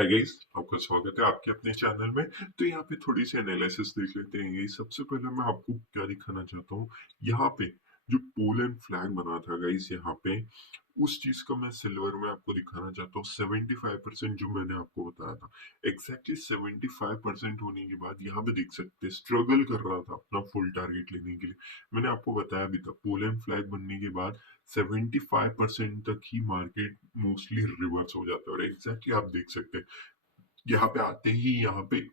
Hi guys, आपका स्वागत है आपके अपने चैनल में। तो यहाँ पे थोड़ी सी एनालिसिस देख लेते हैं। गाइस, सबसे पहले मैं आपको क्या दिखाना चाहता हूँ। यहाँ पे जो पोलैंड फ्लैग बना था गाइस, यहाँ पे उस चीज का मैं सिल्वर में आपको दिखाना चाहता हूँ। 75% जो मैंने आपको बताया था, एग्जैक्टली 75% होने के बाद यहाँ पे देख सकते हैं स्ट्रगल कर रहा था अपना फुल टारगेट लेने के लिए। मैंने आपको बताया भी था, पोलैंड फ्लैग बनने के बाद 75% तक ही मार्केट मोस्टली रिवर्स हो जाता है। और एग्जैक्टली आप देख सकते हैं यहाँ पे आते ही यहाँ पे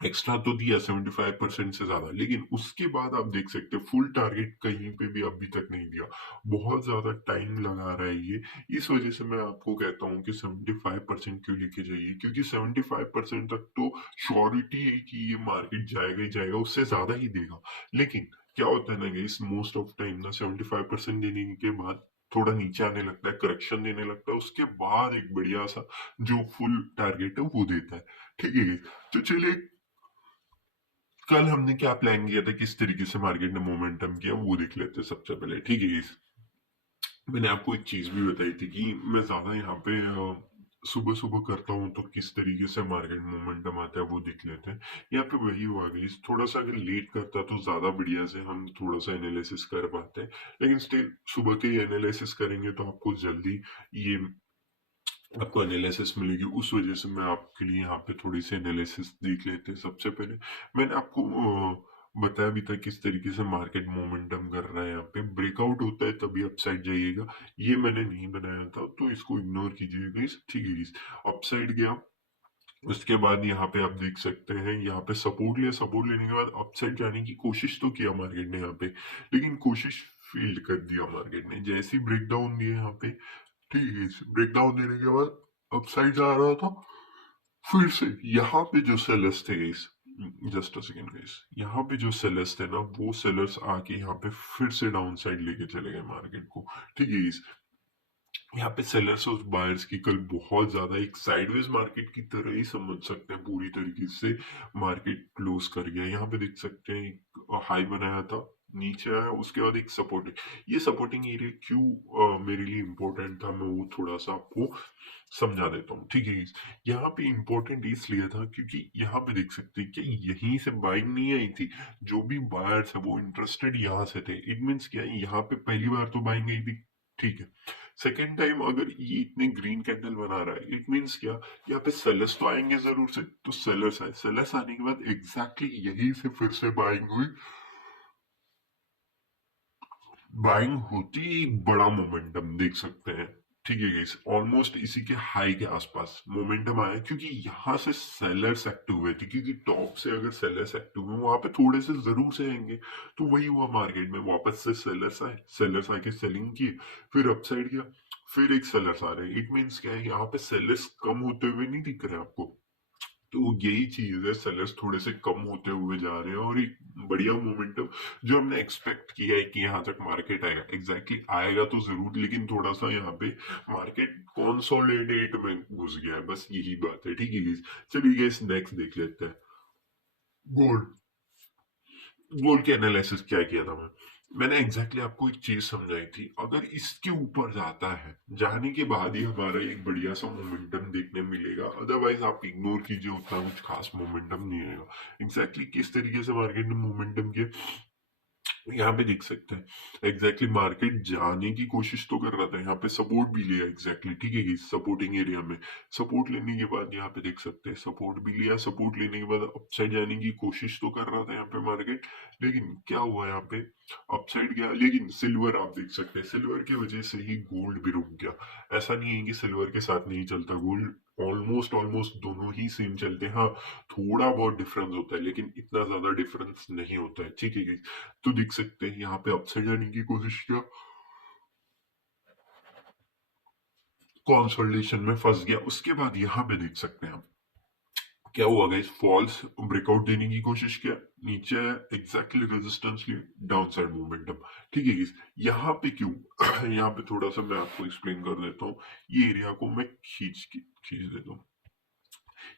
एक्स्ट्रा तो दिया 75% से ज्यादा, लेकिन उसके बाद आप देख सकते हैं फुल टारगेट कहीं पे भी अभी तक नहीं दिया। बहुत ज्यादा टाइम लगा रहा है ये। इस वजह से मैं आपको कहता हूँ कि 75% क्यों लेके जाइए, क्योंकि 75% तक तो श्योरिटी है कि ये मार्केट जाएगा ही जाएगा, उससे ज्यादा ही देगा। लेकिन क्या होता है ना गाइस, मोस्ट ऑफ टाइम ना 75% देने के बाद थोड़ा नीचे आने लगता है, करेक्शन देने लगता है, उसके बाद एक बढ़िया सा जो फुल टारगेट है वो देता है। ठीक है। तो चलिए, कल हमने क्या प्लान किया था, किस तरीके से मार्केट ने मोमेंटम किया वो देख लेते हैं सबसे पहले। ठीक है। मैंने आपको एक चीज भी बताई थी कि मैं ज्यादा यहाँ पे सुबह सुबह करता हूँ, तो किस तरीके से मार्केट मोमेंटम आता है वो देख लेते हैं। यहाँ पे वही हुआ गई, थोड़ा सा अगर लेट करता तो ज्यादा बढ़िया से हम थोड़ा सा एनालिसिस कर पाते हैं। लेकिन स्टिल सुबह के एनालिसिस करेंगे तो आपको जल्दी ये आपको एनालिसिस मिलेगी। उस वजह से मैं आपके लिए यहाँ पे थोड़ी सी एनालिसिस देख लेते हैं। सबसे पहले मैंने आपको बताया भी था किस तरीके से मार्केट मोमेंटम कर रहा है। यहाँ पे ब्रेकआउट होता है तभी अपसाइड जाइएगा, ये मैंने नहीं बनाया था तो इसको इग्नोर कीजिएगा। ठीक है। अपसाइड गया, उसके बाद यहाँ पे आप देख सकते हैं यहाँ पे सपोर्ट लिया, सपोर्ट लेने के बाद अपसाइड जाने की कोशिश तो किया मार्केट ने यहाँ पे, लेकिन कोशिश फील्ड कर दिया मार्केट ने। जैसे ही ब्रेक डाउन दिया यहाँ पे, ठीक है, ब्रेक डाउन देने के बाद अपसाइड जा रहा था, फिर से यहाँ पे जो सेलर्स थे guys, just a second guys, यहाँ पे जो सेलर्स थे ना, वो सेलर्स आके यहाँ पे फिर से डाउन साइड लेके चले गए मार्केट को। ठीक है गाइस, यहाँ पे सेलर्स और बायर्स की कल बहुत ज्यादा एक साइडवेज मार्केट की तरह ही समझ सकते हैं। पूरी तरीके से मार्केट क्लोज कर गया। यहाँ पे देख सकते हैं एक हाई बनाया था, नीचे आया, उसके बाद एक सपोर्टिंग। ये सपोर्टिंग एरिया क्यों मेरे लिए इंपॉर्टेंट था, मैं वो थोड़ा सा आपको समझा देता हूँ। ठीक है। यहाँ पे इंपॉर्टेंट इसलिए था क्योंकि यहाँ पे देख सकते हैं कि यहीं से बाइंग नहीं आई थी। जो भी बायर्स है वो इंटरेस्टेड यहाँ से थे। इट मीन्स क्या है, यहाँ पे पहली बार तो बाइंग आई थी, ठीक है। सेकेंड टाइम अगर ये इतने ग्रीन कैंडल बना रहा है, इट मीन्स क्या, यहाँ पे सेलर्स तो आएंगे जरूर से। तो सेलर्स आए, सेलर्स आने के बाद एग्जैक्टली यहीं से फिर से बाइंग हुई। बाइंग होती ही बड़ा मोमेंटम देख सकते हैं। ठीक है गाइस, ऑलमोस्ट इसी के हाई के आसपास मोमेंटम आया, क्योंकि यहाँ से सेलर्स एक्टिव हुए थे। क्योंकि टॉप से अगर सेलर्स एक्टिव हुए, वहां पे थोड़े से जरूर से आएंगे। तो वही हुआ, मार्केट में वापस से सेलर्स आए, सेलर्स आके सेलिंग की, फिर अपसाइड गया, फिर एक सेलर्स आ रहे हैं। इट मीन्स क्या है, यहाँ पे सेलर्स कम होते हुए नहीं दिख रहे आपको। तो यही चीज है, सेलर्स थोड़े से कम होते हुए जा रहे हैं, और एक बढ़िया मोमेंटम जो हमने एक्सपेक्ट किया है कि यहाँ तक मार्केट आएगा, एग्जैक्टली आएगा तो जरूर, लेकिन थोड़ा सा यहाँ पे मार्केट कॉन्सोलिडेट में घुस गया है, बस यही बात है। ठीक है guys? चलिए गाइस, नेक्स्ट देख लेते हैं। गोल्ड। गोल्ड के एनालिसिस क्या किया था मैंने एग्जैक्टली आपको एक चीज समझाई थी। अगर इसके ऊपर जाता है, जाने के बाद ही हमारा एक बढ़िया सा मोमेंटम देखने मिलेगा, अदरवाइज आप इग्नोर कीजिए, उतना कुछ खास मोमेंटम नहीं आएगा। एग्जैक्टली किस तरीके से मार्केट ने मोमेंटम किया, यहाँ पे देख सकते हैं। एग्जैक्टली मार्केट जाने की कोशिश तो कर रहा था, यहाँ पे सपोर्ट भी लिया एग्जैक्टली। ठीक है, सपोर्टिंग एरिया में सपोर्ट लेने के बाद यहाँ पे देख सकते हैं सपोर्ट भी लिया। सपोर्ट लेने के बाद अपसाइड जाने की कोशिश तो कर रहा था यहाँ पे मार्केट, लेकिन क्या हुआ, यहाँ पे अपसाइड गया। लेकिन सिल्वर आप देख सकते हैं, सिल्वर की वजह से ही गोल्ड भी रुक गया। ऐसा नहीं है कि सिल्वर के साथ नहीं चलता, गोल्ड ऑलमोस्ट ऑलमोस्ट दोनों ही सेम चलते हैं। हाँ, थोड़ा बहुत डिफरेंस होता है, लेकिन इतना ज्यादा डिफरेंस नहीं होता है। ठीक है, तो देख सकते हैं यहाँ पे अपसाइड जाने की कोशिश किया, कंसोलिडेशन में फंस गया। उसके बाद यहाँ पे देख सकते हैं हम क्या हुआ गाइस, फॉल्स ब्रेकआउट देने की कोशिश किया, नीचे एग्जैक्टली रेजिस्टेंस लिए, डाउन साइड मोमेंटम। ठीक है गाइस, यहाँ पे क्यों यहाँ पे थोड़ा सा मैं आपको एक्सप्लेन कर देता हूँ। ये एरिया को मैं खींच देता हूँ।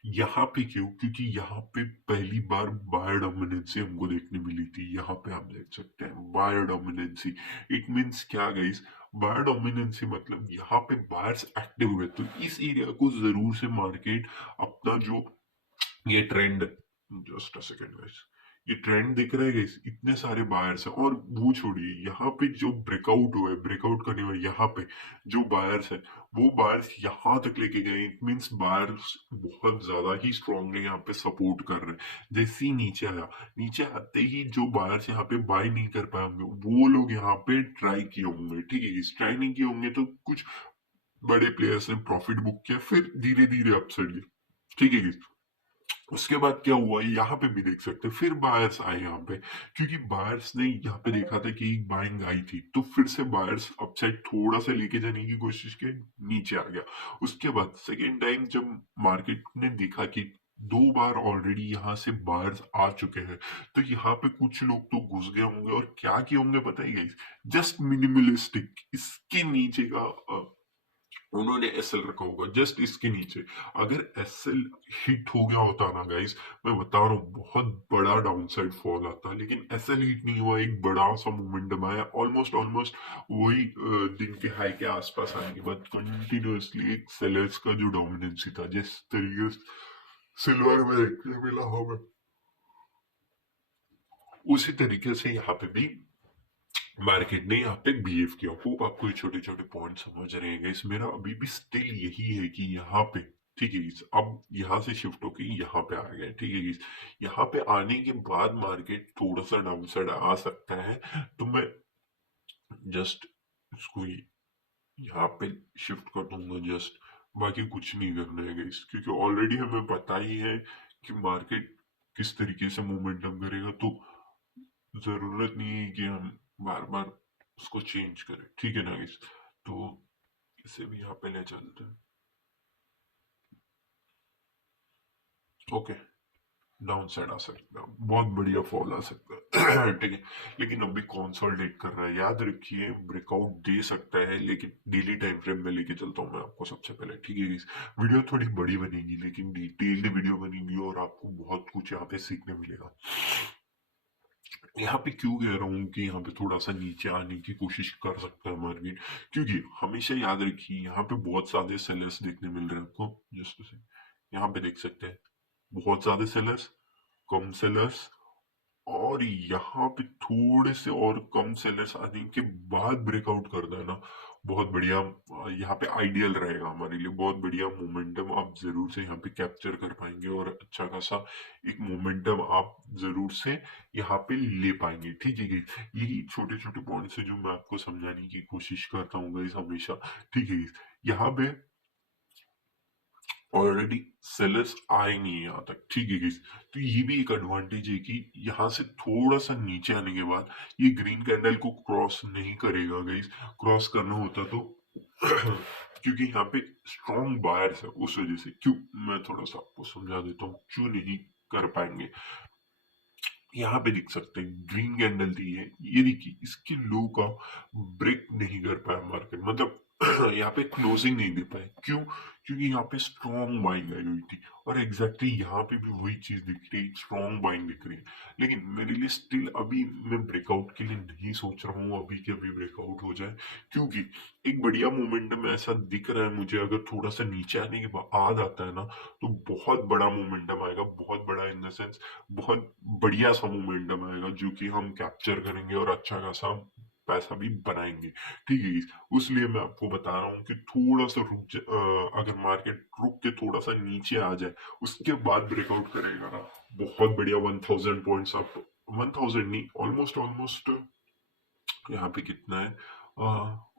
यहाँ पे क्यों, क्योंकि यहाँ पे पहली बार बायर डोमिनेंसी हमको देखने मिली थी। यहाँ पे आप देख सकते हैं बायर डोमिनेंसी। इट मीन्स क्या गाइस, बायर डोमिनेंसी मतलब यहाँ पे बायर्स एक्टिव हुए, तो इस एरिया को जरूर से मार्केट अपना जो ये trend, just a second guys, ये ट्रेंड दिख रहा है गाइस, इतने सारे बायर्स हैं। और वो छोड़िए, यहाँ पे जो ब्रेकआउट हुआ है, ब्रेकआउट करने वाले यहाँ पे जो बायर्स हैं, वो बायर्स यहाँ तक लेके गए, इट मीन्स बायर्स बहुत ज्यादा ही स्ट्रांगली यहाँ पे सपोर्ट कर रहे हैं। जैसे ही नीचे आया, नीचे आते ही जो बायर्स यहाँ पे बाय नहीं कर पाए होंगे, वो लोग यहाँ पे ट्राई किए होंगे, ठीक है, ट्राई नहीं किए होंगे तो कुछ बड़े प्लेयर्स ने प्रॉफिट बुक किया, फिर धीरे धीरे अपसाइड गया, ठीक है। उसके बाद क्या हुआ, यहाँ पे भी देख सकते हैं, फिर बायर्स आए यहाँ पे, क्योंकि बायर्स ने यहाँ पे देखा था कि एक बाइंग आई थी, तो फिर से बायर्स अपसाइड थोड़ा सा लेके जाने की कोशिश की, नीचे आ गया। उसके बाद सेकेंड टाइम जब मार्केट ने देखा कि दो बार ऑलरेडी यहाँ से बायर्स आ चुके हैं, तो यहाँ पे कुछ लोग तो घुस गए होंगे और क्या किए होंगे पता ही गाइस, जस्ट मिनिमलिस्टिक इसके नीचे का उन्होंने एसएल रखा होगा जस्ट इसके नीचे। अगर एसएल हिट हो गया होता ना गाइस, मैं बता रहा हूँ बहुत बड़ा डाउनसाइड फॉल आता, लेकिन एसएल हिट नहीं हुआ, एक बड़ा सा मोमेंटम आया, ऑलमोस्ट ऑलमोस्ट वही दिन के हाई के आसपास आने के बाद कंटिन्यूअसली एक सेलर्स का जो डोमिनेंसी था, जिस तरीके से सिल्वर में देखने मिला हमें, उसी तरीके से यहाँ पे भी मार्केट ने यहाँ पे बिहेव किया। होप आपको ये छोटे छोटे पॉइंट समझ रहे हैं इस, मेरा अभी भी स्टिल यही है कि यहाँ पे, ठीक है guys, अब यहाँ से शिफ्ट होके यहाँ पे आ गया, ठीक है guys, यहाँ पे आने के बाद मार्केट थोड़ा सा डाउन साइड आ सकता है, तो मैं जस्ट इसको यहाँ पे शिफ्ट कर दूंगा जस्ट, बाकी कुछ नहीं करना है guys, क्योंकि ऑलरेडी हमें पता ही है कि मार्केट किस तरीके से मोमेंटम करेगा, तो जरूरत नहीं है कि हम बार बार उसको चेंज करें, ठीक है ना गाइस। तो इसे भी यहाँ पे ले चलते हैं, ओके, डाउन साइड आ सकता है, बहुत बढ़िया फॉल आ सकता है ठीक है, लेकिन अभी कंसोलिडेट कर रहा है, याद रखिए ब्रेकआउट दे सकता है, लेकिन डेली टाइम फ्रेम में लेके चलता हूँ मैं आपको सबसे पहले, ठीक है guys? वीडियो थोड़ी बड़ी बनेगी, लेकिन डिटेल्ड वीडियो बनेगी और आपको बहुत कुछ यहाँ पे सीखने मिलेगा। यहाँ पे क्यों कह रहा हूँ कि यहाँ पे थोड़ा सा नीचे आने की कोशिश कर सकता है मार्केट, क्योंकि हमेशा याद रखिए यहाँ पे बहुत सारे सेलर्स देखने मिल रहे हैं आपको, जस्ट से यहाँ पे देख सकते हैं, बहुत ज्यादा सेलर्स, कम सेलर्स, और यहाँ पे थोड़े से और कम सेलर्स आने के बाद ब्रेकआउट कर देना बहुत बढ़िया, यहाँ पे आइडियल रहेगा हमारे लिए, बहुत बढ़िया मोमेंटम आप जरूर से यहाँ पे कैप्चर कर पाएंगे, और अच्छा खासा एक मोमेंटम आप जरूर से यहाँ पे ले पाएंगे, ठीक है guys? यही छोटे छोटे पॉइंट्स है जो मैं आपको समझाने की कोशिश करता हूँ गाइस हमेशा, ठीक है guys? यहाँ पे ऑलरेडी सेलर्स आए नहीं है यहाँ तक, ठीक है guys? तो ये भी एक एडवांटेज है कि यहाँ से थोड़ा सा नीचे आने के बाद ये ग्रीन कैंडल को क्रॉस नहीं करेगा गाइस, क्रॉस करना होता तो क्योंकि यहाँ पे स्ट्रॉन्ग बायर्स है, उस वजह से, क्यों, मैं थोड़ा सा आपको समझा देता हूँ क्यों नहीं कर पाएंगे। यहाँ पे देख सकते हैं ग्रीन कैंडल दी है, ये देखिए इसके लो का ब्रेक नहीं कर पाया मार्केट, मतलब यहाँ पे क्लोजिंग नहीं दे पाए, क्यों, क्योंकि यहाँ पे स्ट्रॉन्ग बाइंग आई हुई थी, और एग्जैक्टली यहाँ पे भी वही चीज दिख रही है, स्ट्रॉन्ग बाइंग दिख रही है। लेकिन मेरे लिए स्टिल अभी मैं ब्रेकआउट के लिए नहीं सोच रहा हूँ अभी के अभी ब्रेकआउट हो जाए, क्योंकि एक बढ़िया मोमेंटम ऐसा दिख रहा है मुझे, अगर थोड़ा सा नीचे आने के बाद आता है ना, तो बहुत बड़ा मोमेंटम आएगा, बहुत बड़ा इन द सेंस बहुत बढ़िया सा मोमेंटम आएगा, जो कि हम कैप्चर करेंगे और अच्छा खासा पैसा भी बनाएंगे, ठीक है guys? उसलिए मैं आपको बता रहा हूँ कि थोड़ा सा अगर मार्केट रुक के थोड़ा सा नीचे आ जाए, उसके बाद ब्रेकआउट करेगा ना, बहुत बढ़िया 1000 पॉइंट्स आप, 1000 नहीं, ऑलमोस्ट ऑलमोस्ट यहाँ पे कितना है,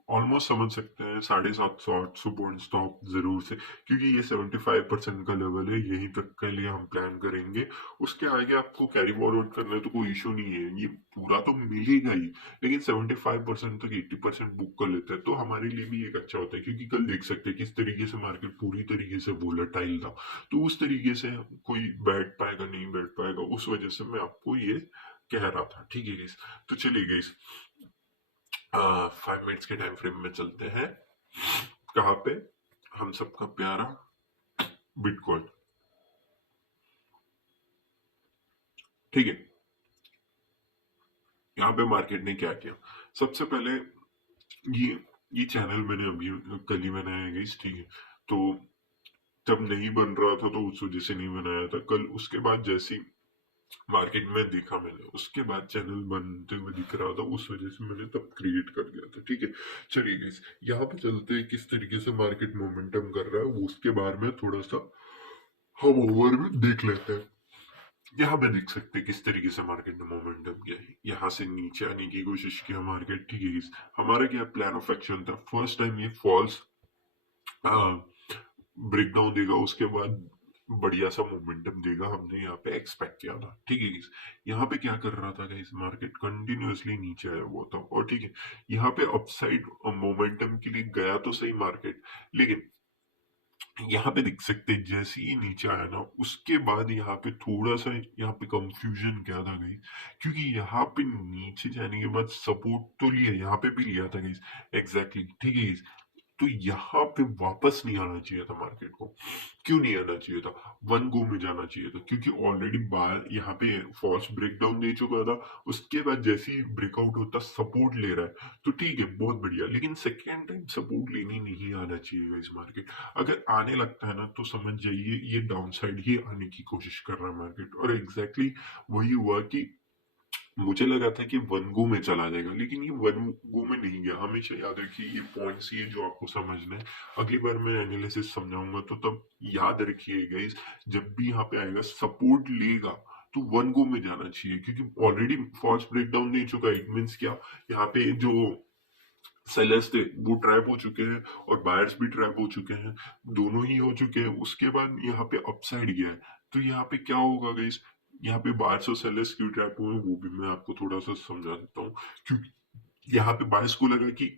ऑलमोस्ट समझ सकते हैं 750-800 पॉइंट्स तो आप जरूर से, क्योंकि ये 75% का लेवल है, यहीं तक के लिए हम प्लान करेंगे, उसके आगे आपको कैरी फॉरवर्ड करना है तो कोई इशू नहीं है, ये पूरा तो मिलेगा ही, लेकिन 75% तक 80% बुक कर लेते हैं तो हमारे लिए भी एक अच्छा होता है, क्योंकि कल देख सकते हैं किस तरीके से मार्केट पूरी तरीके से वोलेटाइल था, तो उस तरीके से कोई बैठ पाएगा नहीं बैठ पाएगा, उस वजह से मैं आपको ये कह रहा था, ठीक है गाइस? तो चलिए गाइस, 5 मिनट्स के टाइम फ्रेम में चलते हैं, कहाँ पे, हम सबका प्यारा बिटकॉइन, ठीक है। यहाँ पे मार्केट ने क्या किया, सबसे पहले ये ये चैनल मैंने अभी कल ही बनाया है गाइस, ठीक है। तो तब नहीं बन रहा था तो उस वजह से नहीं बनाया था कल। उसके बाद जैसे ही मार्केट में देखा मैंने, उसके बाद चैनल बनते हुए दिख रहा था, उस वजह से मैंने तब क्रिएट कर दिया था, ठीक है। चलिए गाइस, यहाँ पे चलते हैं किस तरीके से मार्केट मोमेंटम कर रहा है, वो उसके बारे में थोड़ा सा हम ओवर में देख लेते हैं। यहाँ पे देख सकते हैं किस तरीके से मार्केट ने मोमेंटम किया है। यहाँ से नीचे आने की कोशिश किया मार्केट, ठीक है guys। हमारा क्या प्लान ऑफ एक्शन था, फर्स्ट टाइम ये फॉल्स ब्रेकडाउन देगा, उसके बाद बढ़िया सा मोमेंटम देगा, हमने यहाँ पे एक्सपेक्ट किया था, ठीक है गाइस। यहाँ पे क्या कर रहा था गाइस, मार्केट कंटिन्यूअसली नीचे आया हुआ था, और ठीक है, यहाँ पे अपसाइड मोमेंटम के लिए गया तो सही मार्केट, लेकिन यहाँ पे देख सकते हैं जैसे ही नीचे आया ना, उसके बाद यहाँ पे थोड़ा सा यहाँ पे कंफ्यूजन क्या था गाइस, क्योंकि यहाँ पे नीचे जाने के बाद सपोर्ट तो लिया, यहाँ पे भी लिया था गाइस, एग्जैक्टली, ठीक है। तो यहाँ पे वापस नहीं आना चाहिए था मार्केट को। क्यों नहीं आना चाहिए था, वन गो में जाना चाहिए था, क्योंकि ऑलरेडी बाहर यहाँ पे फॉल्स ब्रेकडाउन दे चुका था। उसके बाद जैसे ही ब्रेकआउट होता सपोर्ट ले रहा है, तो ठीक है, बहुत बढ़िया, लेकिन सेकेंड टाइम सपोर्ट लेने नहीं आना चाहिए इस मार्केट। अगर आने लगता है ना, तो समझ जाइए ये डाउन साइड ही आने की कोशिश कर रहा है मार्केट, और एग्जैक्टली वही हुआ कि मुझे लगा था कि वन गो में चला जाएगा, लेकिन ये वन गो में नहीं गया। हमेशा याद रखिए ये पॉइंट्स, ये जो आपको समझना है, अगली बार मैं एनालिसिस समझाऊंगा तो तब याद रखिए गाइस, जब भी यहाँ पे आएगा सपोर्ट लेगा तो वन गो में जाना चाहिए, क्योंकि ऑलरेडी फॉल्स ब्रेकडाउन दे चुका है। इट मीन्स क्या, यहाँ पे जो सेलर्स थे वो ट्रैप हो चुके हैं, और बायर्स भी ट्रैप हो चुके हैं, दोनों ही हो चुके हैं। उसके बाद यहाँ पे अपसाइड गया है, तो यहाँ पे क्या होगा गाइस, यहाँ पे बायर्स और सेलर्स क्यों ट्रैप हुए हैं वो भी मैं आपको थोड़ा सा समझा देता हूँ। क्योंकि यहाँ पे बायर्स को लगा कि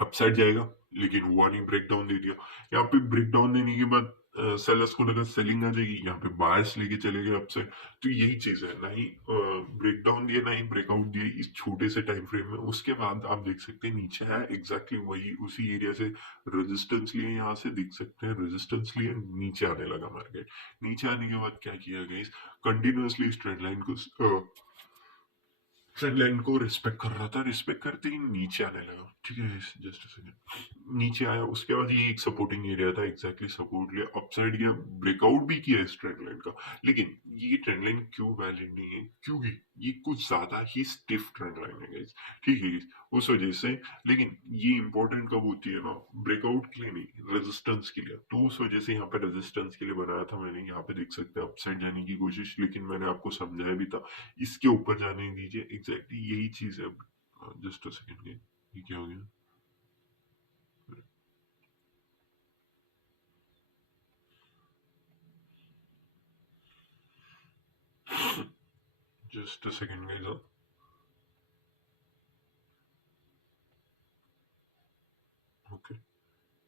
अपसाइड जाएगा, लेकिन हुआ नहीं, ब्रेक डाउन दे दिया। यहाँ पे ब्रेक डाउन देने के बाद सेलर्स को लगा सेलिंग आ जाएगी, यहाँ पे बायर्स लेके चले गए अपसाइड। तो यही चीज है, ना ही ब्रेक डाउन दिया, ना ही ब्रेकआउट दिया इस छोटे से टाइम फ्रेम में। उसके बाद आप देख सकते हैं नीचे है एग्जैक्टली वही उसी एरिया से रेजिस्टेंस लिए, यहाँ से देख सकते हैं रेजिस्टेंस लिए, नीचे आने लगा मार्केट। नीचे आने के बाद क्या किया गया, कंटिन्यूअसली इस ट्रेंड लाइन को ट्रेंड लाइन को रिस्पेक्ट कर रहा था, रिस्पेक्ट करते ही नीचे आने लगा, ठीक है। जस्ट सेकंड, नीचे आया, उसके बाद ये एक सपोर्टिंग एरिया था, एग्जैक्टली सपोर्ट लिया, अपसाइड गया, ब्रेकआउट भी किया इस ट्रेंड लाइन का। लेकिन ये ट्रेंड लाइन क्यों वैलिड नहीं है, क्योंकि ये कुछ ज्यादा ही स्टिफ ट्रेंड लाइन है गाइस, ठीक है guys? उस वजह से। लेकिन ये इंपॉर्टेंट कब होती है ना, ब्रेकआउट के लिए नहीं, रेजिस्टेंस के लिए। तो उस वजह से यहाँ पे रेजिस्टेंस के लिए बनाया था मैंने। यहाँ पे देख सकते हैं अपसाइड जाने की कोशिश, लेकिन मैंने आपको समझाया भी था इसके ऊपर जाने दीजिए, एग्जैक्टली यही चीज है। जस्ट अ सेकंड, ये क्या हो गया, just a second guys. Okay,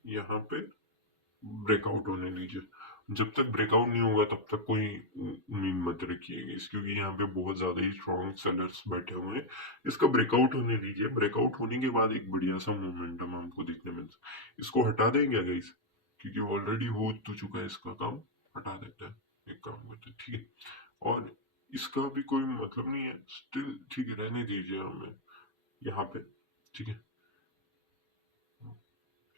यहाँ पे ब्रेकआउट होने दीजिए। जब तक ब्रेकआउट नहीं होगा तब तक कोई उम्मीद मत रखिएगा इस, क्योंकि यहाँ पे बहुत ज्यादा ही स्ट्रॉन्ग सेलर्स बैठे हुए हैं। इसका ब्रेकआउट होने दीजिए, ब्रेकआउट होने के बाद एक बढ़िया सा मोमेंटम हमको दिखने में। इसको हटा देंगे गाइस, क्योंकि ऑलरेडी हो तो चुका है इसका काम। हटा देते हैं, एक काम करते हैं, ठीक है। और इसका भी कोई मतलब नहीं है स्टिल, ठीक है, रहने दीजिए हमें यहाँ पे, ठीक है।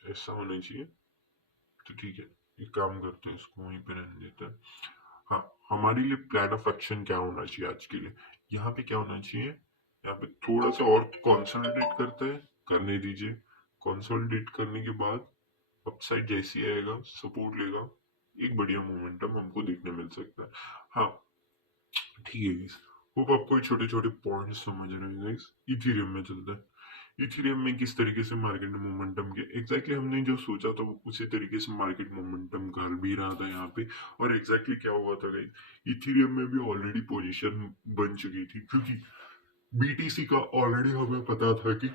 ऐसा होना चाहिए, तो ठीक है। एक काम करते हैं, इसको वहीं पे रहने देते हैं। हाँ, हमारे लिए प्लान ऑफ एक्शन क्या होना चाहिए आज के लिए, यहाँ पे क्या होना चाहिए, यहाँ पे थोड़ा सा और कंसोलिडेट करते हैं, करने दीजिए। कंसोलिडेट करने के बाद अपसाइड जैसी आएगा, सपोर्ट लेगा, एक बढ़िया मोमेंटम हमको देखने मिल सकता है। हाँ, ठीक है गाइस, होप आपको छोटे छोटे पॉइंट्स समझ रहे हैं गाइस। इथेरियम में चलते हैं। इथेरियम में किस तरीके से मार्केट में मोमेंटम के एग्जैक्टली हमने जो सोचा था वो उसी तरीके से मार्केट मोमेंटम कर भी रहा था यहाँ पे। और एग्जैक्टली क्या हुआ था गाइस, इथेरियम में भी ऑलरेडी पोजीशन बन चुकी थी, क्योंकि बीटीसी का ऑलरेडी हमें पता था कि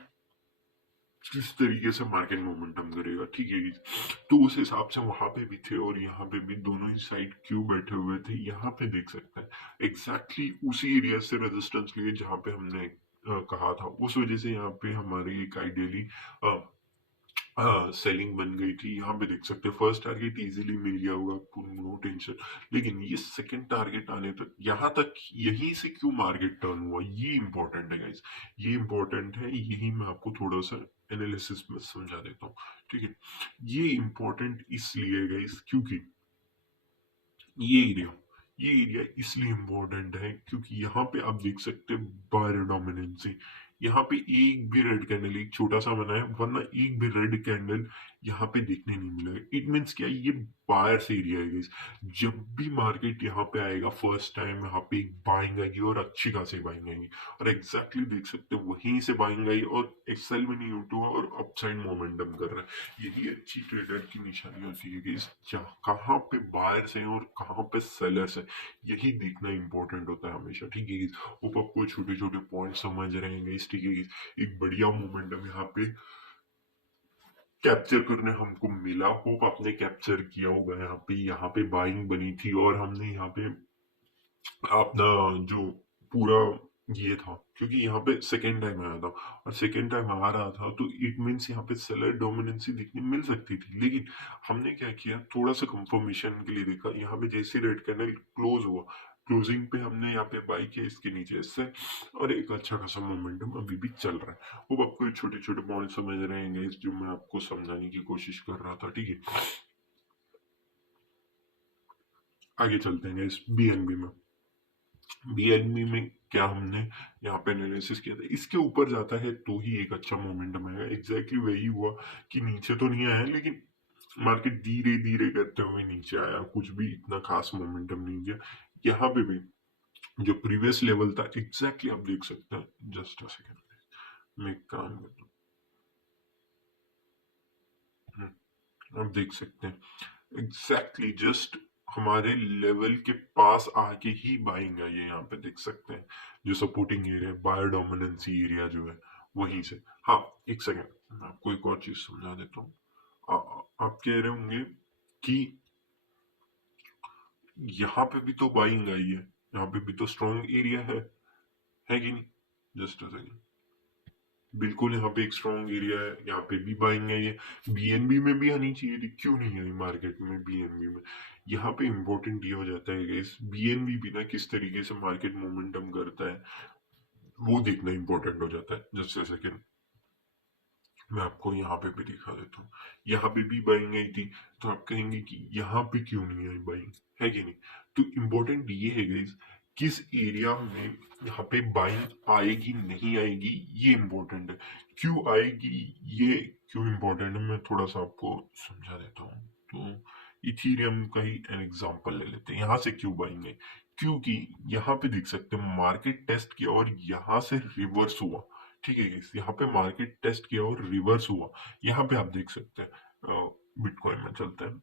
किस तरीके से मार्केट मोमेंटम करेगा, ठीक है जी। तो उस हिसाब से वहां पे भी थे, और यहाँ पे भी दोनों ही साइड क्यों बैठे हुए थे, यहाँ पे देख सकते हैं एग्जैक्टली उसी एरिया से रेजिस्टेंस लिए जहाँ पे हमने कहा था। उस वजह से यहाँ पे हमारी एक आइडियली सेलिंग बन गई थी। यहाँ पे देख सकते हैं फर्स्ट टारगेट इजीली मिल गया होगा आपको, नो टेंशन। लेकिन ये सेकंड टारगेट आने तक, यहाँ तक, यहीं से क्यों मार्केट टर्न हुआ, ये इंपॉर्टेंट है गाइस, ये इंपॉर्टेंट है, यही मैं आपको थोड़ा सा एनालिसिस में समझा देता हूँ। ठीक है, ये इंपॉर्टेंट इसलिए गाइस क्योंकि ये एरिया ये एरिया इसलिए इम्पोर्टेंट है क्योंकि यहाँ पे आप देख सकते हैं बायर डोमिनेंसी। यहाँ पे एक भी रेड कैंडल, एक छोटा सा बना है, वरना एक भी रेड कैंडल यहाँ पे देखने नहीं मिलेगा। इट मीन्स क्या है, ये बायर्स एरिया है guys। जब भी मार्केट यहाँ पे आएगा फर्स्ट टाइम, यहाँ पे एक बाइंग आएगी और अच्छी खासी बाइंग आएगी। और एग्जैक्टली देख सकते हो वहीं से बाइंग आई और एक्सेल में नहीं उठा और अपसाइड मोमेंटम कर रहा है। यही अच्छी ट्रेडर की निशानी होती है कि कहाँ पे बायर्स हैं और कहाँ पे सेलर्स हैं, यही देखना इंपॉर्टेंट होता है हमेशा। ठीक है guys? होप आपको छोटे छोटे पॉइंट समझ रहे हैं guys। ठीक है guys? एक बढ़िया मोमेंटम यहाँ पे कैप्चर करने हमको मिला। होप आपने कैप्चर किया होगा। यहाँ पे बाइंग बनी थी और हमने यहाँ पे अपना जो पूरा ये था, क्योंकि यहाँ पे सेकेंड टाइम आया था और सेकेंड टाइम आ रहा था, तो इट मीन्स यहाँ पे सेलर डोमिनेंसी देखने मिल सकती थी। लेकिन हमने क्या किया, थोड़ा सा कंफर्मेशन के लिए देखा। यहाँ पे जैसे रेड कैंडल क्लोज हुआ, क्लोजिंग पे हमने यहाँ पे बाई किया इसके नीचे इससे, और एक अच्छा खासा मोमेंटम अभी भी चल रहा है। वो आपको छोटे छोटे पॉइंट समझ रहे हैं guys, जो मैं आपको समझाने की कोशिश कर रहा था। ठीक है, आगे चलते हैं guys। बीएनबी में, बीएनबी में क्या हमने यहाँ पे एनालिसिस किया था, इसके ऊपर जाता है तो ही एक अच्छा मोमेंटम आएगा। एग्जैक्टली वही हुआ कि नीचे तो नहीं आया, लेकिन मार्केट धीरे धीरे करते हुए नीचे आया, कुछ भी इतना खास मोमेंटम नहीं दिया। यहाँ पे भी जो प्रीवियस लेवल था एग्जैक्टली आप देख सकते हैं। जस्ट अ सेकेंड, मैं एक काम करता हूँ। आप देख सकते हैं एग्जैक्टली जस्ट हमारे लेवल के पास आके ही बाइंग आई है। यहाँ पे देख सकते हैं जो supporting area, bio dominancy area जो है, वहीं से। हाँ, एक सेकेंड, मैं आपको एक और चीज समझा देता हूँ। आप कह रहे होंगे कि यहाँ पे भी तो बाइंग आई है, यहाँ पे भी तो स्ट्रॉन्ग एरिया है कि नहीं? जस्ट अ सेकेंड, बिल्कुल यहाँ पे एक स्ट्रॉन्ग एरिया है, यहाँ पे भी बाइंग है। ये बीएनबी में भी आनी चाहिए थी, क्यों नहीं आई मार्केट में बीएनबी में? यहाँ पे इंपॉर्टेंट ये हो जाता है इस बीएनबी भी ना किस तरीके से मार्केट मोमेंटम करता है, वो देखना इंपॉर्टेंट हो जाता है। जस्ट सेकंड, मैं आपको यहाँ पे भी दिखा देता हूँ। यहाँ पे भी बाइंग आई थी, तो आप कहेंगे कि यहाँ पे क्यों नहीं आई बाइंग, है कि नहीं? तो इम्पोर्टेंट ये है गाइस, किस एरिया में यहाँ पे बाइंग आएगी नहीं आएगी, ये इम्पोर्टेंट है। क्यों आएगी, ये क्यों इम्पोर्टेंट है, मैं थोड़ा सा आपको समझा देता हूँ। तो इथीरियम का ही एन एग्जांपल ले लेते हैं। यहाँ से क्यों बाइंग है, क्योंकि यहाँ पे देख सकते हैं मार्केट टेस्ट किया और यहाँ से रिवर्स हुआ। ठीक है guys, यहाँ पे मार्केट टेस्ट किया और रिवर्स हुआ। यहाँ पे आप देख सकते हैं, बिटकॉइन में चलते हैं।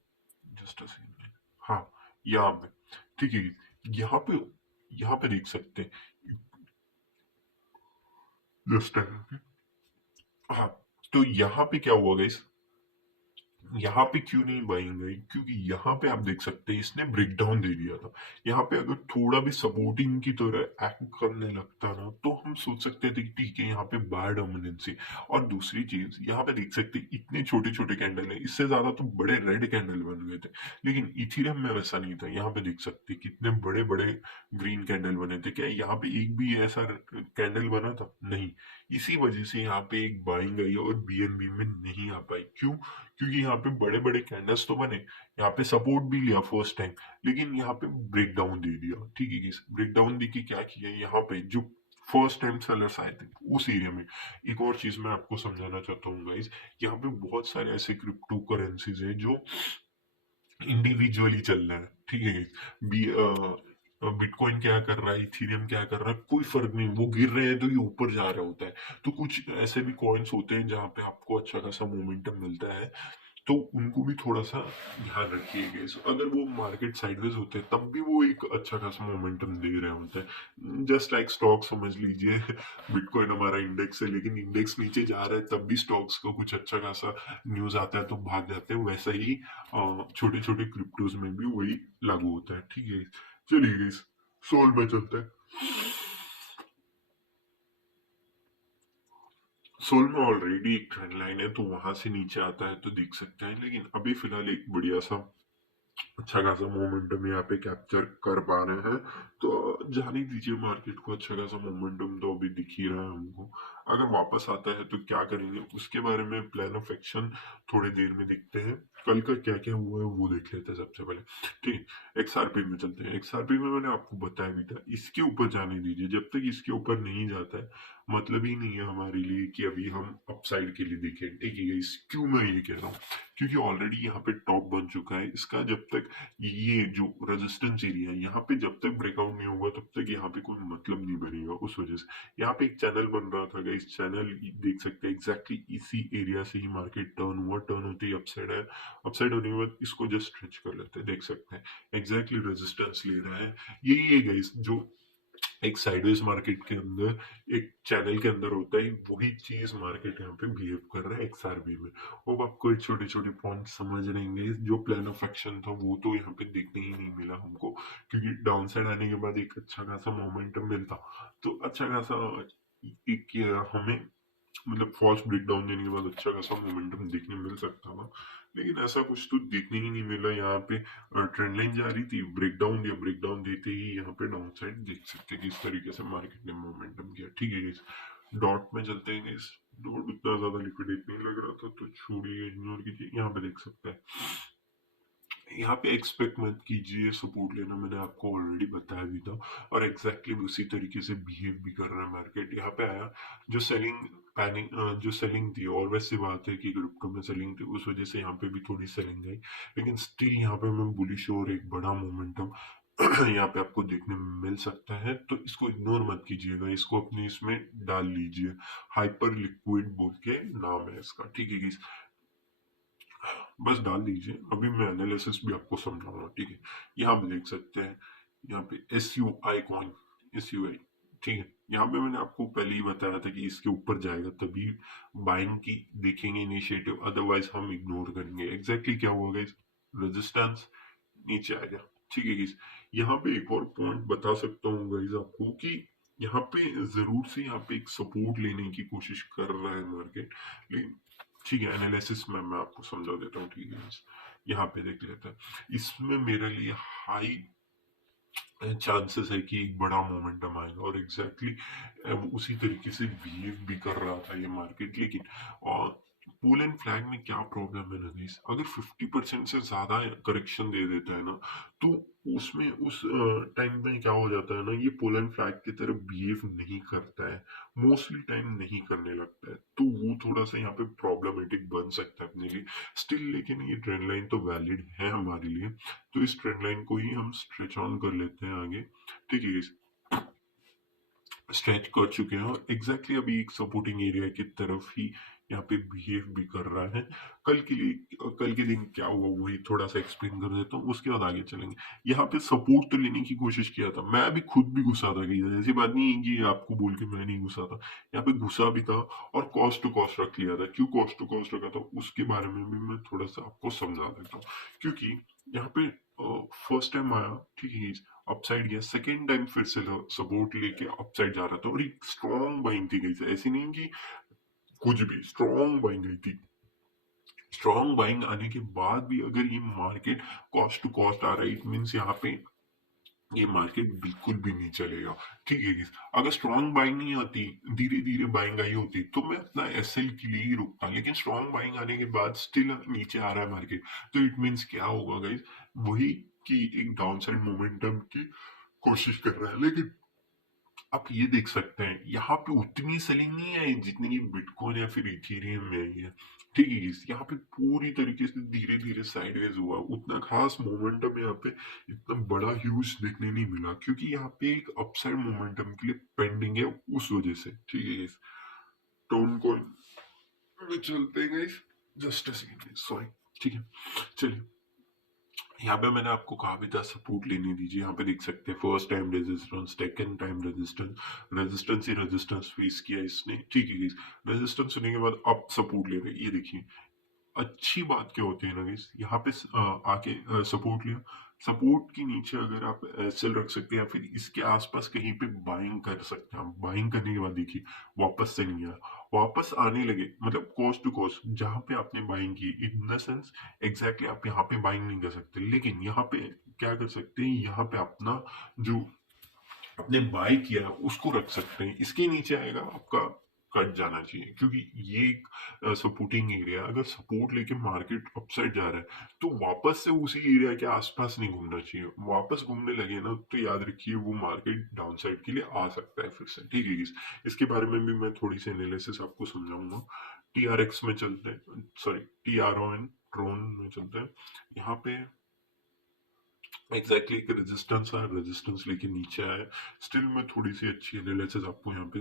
जस्ट अ सेकंड, हाँ, यहाँ पे। ठीक है guys, यहाँ पे देख सकते हैं। जस्ट हाँ, तो यहाँ पे क्या हुआ गाइस, यहाँ पे क्यों नहीं बाइंग आई, क्योंकि यहाँ पे आप देख सकते हैं इसने ब्रेकडाउन दे दिया था। यहाँ पे अगर थोड़ा भी सपोर्टिंग की तरह एक्ट करने लगता ना, तो हम सोच सकते थे कि ठीक है यहाँ पे बाय डोमिनेंसी। और दूसरी चीज यहाँ पे देख सकते हैं इतने छोटे छोटे कैंडल है, इससे ज्यादा तो बड़े रेड कैंडल बन गए थे। लेकिन इथीरियम में वैसा नहीं था। यहाँ पे देख सकते हैं कितने बड़े बड़े ग्रीन कैंडल बने थे। क्या यहाँ पे एक भी ऐसा कैंडल बना था? नहीं। इसी वजह से यहाँ पे एक बाइंग आई और बीएनबी में नहीं आ पाई। क्यों? क्योंकि यहाँ पे बड़े बड़े कैंडल्स तो बने, यहाँ पे सपोर्ट भी लिया फर्स्ट टाइम, लेकिन यहाँ पे ब्रेक डाउन दे दिया। ठीक है, ब्रेक डाउन दे के क्या किया, यहाँ पे जो फर्स्ट टाइम सेलर्स आए थे उस एरिया में। एक और चीज मैं आपको समझाना चाहता हूँ गाइस, यहाँ पे बहुत सारे ऐसे क्रिप्टो करेंसीज है जो इंडिविजुअली चल रहा है। ठीक है बिटकॉइन क्या कर रहा है, इथेरियम क्या कर रहा है, कोई फर्क नहीं। वो गिर रहे हैं तो ये ऊपर जा रहा होता है। तो कुछ ऐसे भी कॉइन्स होते हैं जहाँ पे आपको अच्छा खासा मोमेंटम मिलता है, तो उनको भी थोड़ा सा ध्यान रखिएगा। अगर वो मार्केट साइडवेज होते हैं तब भी वो एक अच्छा खासा मोमेंटम दे रहे होते हैं। जस्ट लाइक स्टॉक समझ लीजिए, बिटकॉइन हमारा इंडेक्स है, लेकिन इंडेक्स नीचे जा रहा है तब भी स्टॉक्स को कुछ अच्छा खासा न्यूज आता है तो भाग जाते हैं। वैसा ही छोटे छोटे क्रिप्टोज में भी वही लागू होता है। ठीक है, चलिए गाइस, सोल में चलते हैं। सोल में ऑलरेडी एक ट्रेंड लाइन है, तो वहां से नीचे आता है तो देख सकते हैं। लेकिन अभी फिलहाल एक बढ़िया सा अच्छा खासा मोमेंटम यहाँ पे कैप्चर कर पा रहे हैं। तो जाने दीजिए मार्केट को, अच्छा खासा मोमेंटम तो अभी दिख ही रहा है हमको। अगर वापस आता है तो क्या करेंगे उसके बारे में प्लान ऑफ एक्शन थोड़ी देर में देखते हैं। कल का क्या क्या हुआ है वो देख लेते हैं सबसे पहले। ठीक है, एक्सआरपी में चलते हैं। एक्सआरपी में मैंने आपको बताया भी था, इसके ऊपर जाने दीजिए। जब तक इसके ऊपर नहीं जाता है मतलब ही नहीं है हमारे लिए कि अभी हम अपसाइड के लिए देखें। ठीक है, इस क्यों मैं ये कह रहा हूँ, क्योंकि ऑलरेडी यहाँ पे टॉप बन चुका है इसका। जब तक ये जो रेजिस्टेंस एरिया है यहाँ पे जब तक ब्रेकआउट नहीं होगा तब तक यहाँ पे कोई मतलब नहीं बनेगा। उस वजह से यहाँ पे एक चैनल बन रहा था, इस चैनल देख सकते हैं एग्जैक्टली इसी एरिया से ही मार्केट टर्न हुआ। टर्न होते ही अपसाइड है। अपसाइड होने के बाद इसको जस्ट स्ट्रेच कर लेते हैं, देख सकते हैं एग्जैक्टली रेजिस्टेंस ले रहा है। यही है गाइस जो एक साइडवेज मार्केट के अंदर एक चैनल के अंदर होता है, वही चीज मार्केट यहाँ पे बिहेव कर रहा है एक्सआरबी में। अब आपको छोटे छोटे पॉइंट समझ रहेंगे। जो प्लान ऑफ एक्शन था वो तो यहाँ पे देखने ही नहीं मिला हमको, क्योंकि डाउन साइड आने के बाद एक अच्छा खासा मोमेंटम मिलता तो अच्छा खासा एक हमें मतलब फॉल्स ब्रेकडाउन देने के बाद अच्छा खासा मोमेंटम देखने मिल सकता था। लेकिन ऐसा कुछ तो देखने ही नहीं मिला। यहाँ पे ट्रेंड लाइन जा रही थी, ब्रेकडाउन दिया, ब्रेकडाउन देते ही यहाँ पे डाउन साइड देख सकते हैं किस तरीके से मार्केट ने मोमेंटम किया। ठीक है guys, डॉट में चलते हैं guys। डॉट उतना ज्यादा लिक्विडेट नहीं लग रहा था तो छोड़िए, इग्नोर कीजिए। यहाँ पे देख सकते हैं, यहाँ पे एक्सपेक्ट मत कीजिए सपोर्ट लेना, मैंने आपको ऑलरेडी बताया भी था। और एग्जैक्टली उसी तरीके से बिहेव भी कर रहा है मार्केट। यहाँ पे आया जो सेलिंग पैनिक, जो सेलिंग थी, और वैसे बात है कि क्रिप्टो में सेलिंग थी उस वजह से यहाँ पे भी थोड़ी सेलिंग आई। लेकिन स्टिल यहाँ पे मैं बुलिश और एक बड़ा मोमेंटम यहाँ पे आपको देखने में मिल सकता है। तो इसको इग्नोर मत कीजिएगा, इसको अपने इसमें डाल लीजिए। हाइपर लिक्विड बोल के नाम है इसका। ठीक है, बस डाल दीजिए। अभी मैं एनालिसिस भी आपको समझाऊंगा। ठीक है, यहाँ पे देख सकते हैं, यहाँ पे एस यू आई कॉइन, एस यू आई। ठीक है, यहाँ पे मैंने आपको पहले ही बताया था कि इसके ऊपर जाएगा तभी बाइंग की देखेंगे इनिशिएटिव, अदरवाइज हम इग्नोर करेंगे। एग्जैक्टली क्या हुआ गाइस, रेजिस्टेंस नीचे आ गया। ठीक है गाइस, यहाँ पे एक और पॉइंट बता सकता हूँ गाइस आपको कि यहाँ पे जरूर से यहाँ पे एक सपोर्ट लेने की कोशिश कर रहा है मार्केट। लेकिन ठीक है, एनालिसिस में मैं आपको समझा देता हूँ। ठीक है, यहाँ पे देख लेते हैं। इसमें मेरे लिए हाई चांसेस है कि एक बड़ा मोमेंटम आएगा, और एग्जैक्टली उसी तरीके से बिहेव भी कर रहा था ये मार्केट। लेकिन और पोल एंड फ्लैग में क्या प्रॉब्लम है ना गाइस, अगर 50% से ज्यादा करेक्शन दे देता है ना तो उसमें उस टाइम में क्या हो जाता है ना, ये पोल एंड फ्लैग की तरह बिहेव नहीं करता है। मोस्टली टाइम नहीं करने लगता है, तो वो थोड़ा सा यहाँ पे प्रॉब्लमेटिक बन सकता है अपने लिए। स्टिल लेकिन ये ट्रेंड लाइन तो वैलिड है हमारे लिए, तो इस ट्रेंड लाइन को ही हम स्ट्रेच ऑन कर लेते हैं आगे। ठीक है, स्ट्रेच कर चुके हैं और एग्जैक्टली अभी एक सपोर्टिंग एरिया की तरफ ही यहाँ पे बिहेव भी कर रहा है। कल के लिए, कल के दिन क्या हुआ वही थोड़ा सा एक्सप्लेन कर देता हूँ, उसके बाद आगे चलेंगे। यहाँ पे सपोर्ट तो लेने की कोशिश किया था, मैं भी खुद भी घुसा था कहीं, ऐसी बात नहीं है कि आपको बोल के मैं नहीं घुसा था। यहाँ पे घुसा भी था और कॉस्ट टू कॉस्ट रख लिया था। क्यों कॉस्ट टू कॉस्ट रखा था उसके बारे में भी मैं थोड़ा सा आपको समझा देता हूँ। क्योंकि यहाँ पे फर्स्ट टाइम आया, ठीक है, अपसाइड गया, सेकेंड टाइम फिर से सपोर्ट लेके अपसाइड जा रहा था, और एक स्ट्रॉन्ग बाइंग थी गई, ऐसी नहीं कि कुछ भी, स्ट्रॉन्ग बाइंग गई थी। स्ट्रॉन्ग बाइंग आने के बाद भी अगर ये मार्केट कॉस्ट टू कॉस्ट आ रहा है, इट मीन्स यहाँ पे ये मार्केट बिल्कुल भी नहीं चलेगा। ठीक है guys? अगर स्ट्रॉन्ग बाइंग नहीं आती, धीरे धीरे बाइंग आई होती तो मैं अपना एसएल के लिए ही रुकता। लेकिन स्ट्रॉन्ग बाइंग आने के बाद स्टिल नीचे आ रहा है मार्केट, तो इट मीन्स क्या होगा गाइस, वही कि एक डाउन साइड मोमेंटम की कोशिश कर रहा है। लेकिन आप ये देख सकते हैं यहाँ पे उतनी सेलिंग नहीं आई जितनी कि बिटकॉइन या फिर इथेरियम में आई है। ठीक है guys? यहाँ पे पूरी तरीके से धीरे धीरे साइडवेज हुआ, उतना खास मोमेंटम यहाँ पे इतना बड़ा ह्यूज देखने नहीं मिला, क्योंकि यहाँ पे एक अपसाइड मोमेंटम के लिए पेंडिंग है उस वजह से। ठीक है guys? टोन कॉइन में चलते हैं guys, just a second sorry. ठीक है, चलिए। यहाँ पे मैंने आपको कहा भी था सपोर्ट लेने दीजिए। यहाँ पे देख सकते हैं first time resistance, second time resistance, resistance ही रेजिस्टेंस फेस किया इसने। ठीक है, रेजिस्टेंस होने के बाद अब सपोर्ट ले रहे हैं। ये देखिए, अच्छी बात क्या होती है ना गाइस, यहाँ पे आके सपोर्ट लिया, सपोर्ट के नीचे अगर आप सेल रख सकते हैं या फिर इसके आसपास कहीं पे बाइंग कर सकते हैं। बाइंग करने के बाद देखिए वापस से नहीं आया, वापस आने लगे मतलब कॉस्ट टू कॉस्ट जहां पे आपने बाइंग की, इन द सेंस एग्जैक्टली आप यहाँ पे बाइंग नहीं कर सकते, लेकिन यहाँ पे क्या कर सकते हैं, यहाँ पे अपना जो आपने बाय किया है उसको रख सकते हैं। इसके नीचे आएगा आपका कट जाना चाहिए, क्योंकि ये एक सपोर्टिंग एरिया, अगर सपोर्ट लेके मार्केट अपसाइड जा रहा है तो वापस से उसी एरिया के आसपास नहीं घूमना चाहिए। वापस घूमने लगे ना तो याद रखिए वो मार्केट डाउन साइड के लिए आ सकता है फिर से, ठीक है। इसके बारे में भी मैं थोड़ी सी एनालिसिस आपको समझाऊंगा। TRX में चलते हैं, सॉरी TRON ट्रोन में चलते हैं। यहाँ पे एग्जैक्टली एक रेजिस्टेंस है, रेजिस्टेंस लेके नीचे आया। स्टिल मैं थोड़ी सी अच्छी एनालिसिस आपको यहाँ पे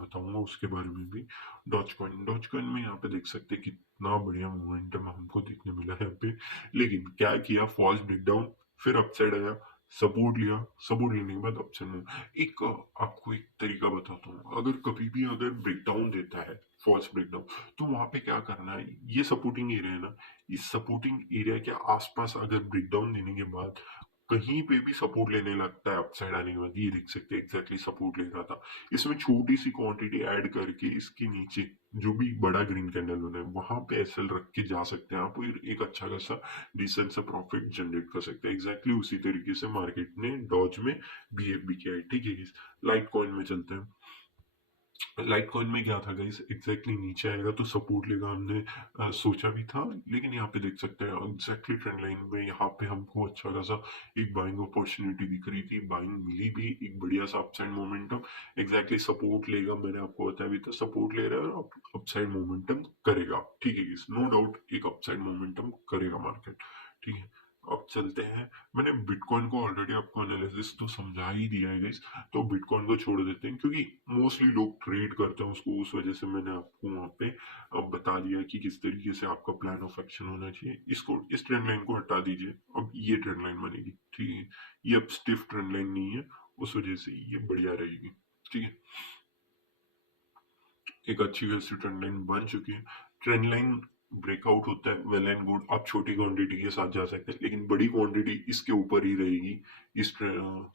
बताऊंगा उसके बारे में भी। डॉज कॉइन में यहाँ पे देख सकते हैं कितना बढ़िया मोमेंटम हमको देखने मिला है यहाँ पे। लेकिन क्या किया, फॉल्स ब्रेकडाउन, फिर अपसाइड आया, सपोर्ट लिया, सपोर्ट लेने के बाद अपसाइड में एक आपको एक तरीका बताता हूँ। अगर कभी भी अगर ब्रेकडाउन देता है, फॉल्स ब्रेकडाउन, तो वहां पे क्या करना है, ये सपोर्टिंग एरिया है ना, इस सपोर्टिंग एरिया के आसपास अगर ब्रेकडाउन देने के बाद कहीं पे भी सपोर्ट लेने लगता है अपसाइड आने के बाद, ये देख सकते हैं एग्जैक्टली सपोर्ट ले रहा था, इसमें छोटी सी क्वांटिटी ऐड करके इसके नीचे जो भी बड़ा ग्रीन कैंडल बना है वहां पे एसएल रख के जा सकते हैं आप, एक अच्छा खासा डिसेंट सा प्रॉफिट जनरेट कर सकते हैं। एग्जैक्टली उसी तरीके से मार्केट ने डॉज में बिहेव भी किया है, ठीक है। लाइट कॉइन में चलते हैं। लाइट कॉइन में क्या था गाइस, एग्जैक्टली नीचे आएगा तो सपोर्ट लेगा, हमने सोचा भी था, लेकिन यहाँ पे देख सकते हैं एग्जैक्टली ट्रेंड लाइन में यहाँ पे हमको अच्छा खासा एक बाइंग अपॉर्चुनिटी दिख रही थी, बाइंग मिली भी, एक बढ़िया सा अपसाइड मोमेंटम। एग्जैक्टली सपोर्ट लेगा, मैंने आपको बताया भी था सपोर्ट ले रहा है और अपसाइड मोमेंटम करेगा, ठीक है। नो डाउट एक अपसाइड मोमेंटम करेगा मार्केट, ठीक है। अब चलते हैं, मैंने बिटकॉइन को ऑलरेडी आपको एनालिसिस तो समझा ही दिया है गाइस, तो बिटकॉइन को छोड़ देते हैं क्योंकि मोस्टली लोग ट्रेड करते हैं उसको, उस वजह से मैंने आपको वहां पे अब बता दिया कि किस तरीके से आपका प्लान ऑफ एक्शन होना चाहिए। इसको, इस ट्रेंड लाइन को हटा दीजिए, अब ये ट्रेंड लाइन बनेगी, ठीक है। ये अब स्टिफ ट्रेंड लाइन नहीं है, उस वजह से ये बढ़िया रहेगी, ठीक है। एक अच्छी खासी ट्रेंड लाइन बन चुकी है। ट्रेंड लाइन ब्रेकआउट होता है, वेल एंड गुड, आप छोटी क्वांटिटी के साथ जा सकते हैं, लेकिन बड़ी क्वांटिटी इसके ऊपर ही रहेगी, इस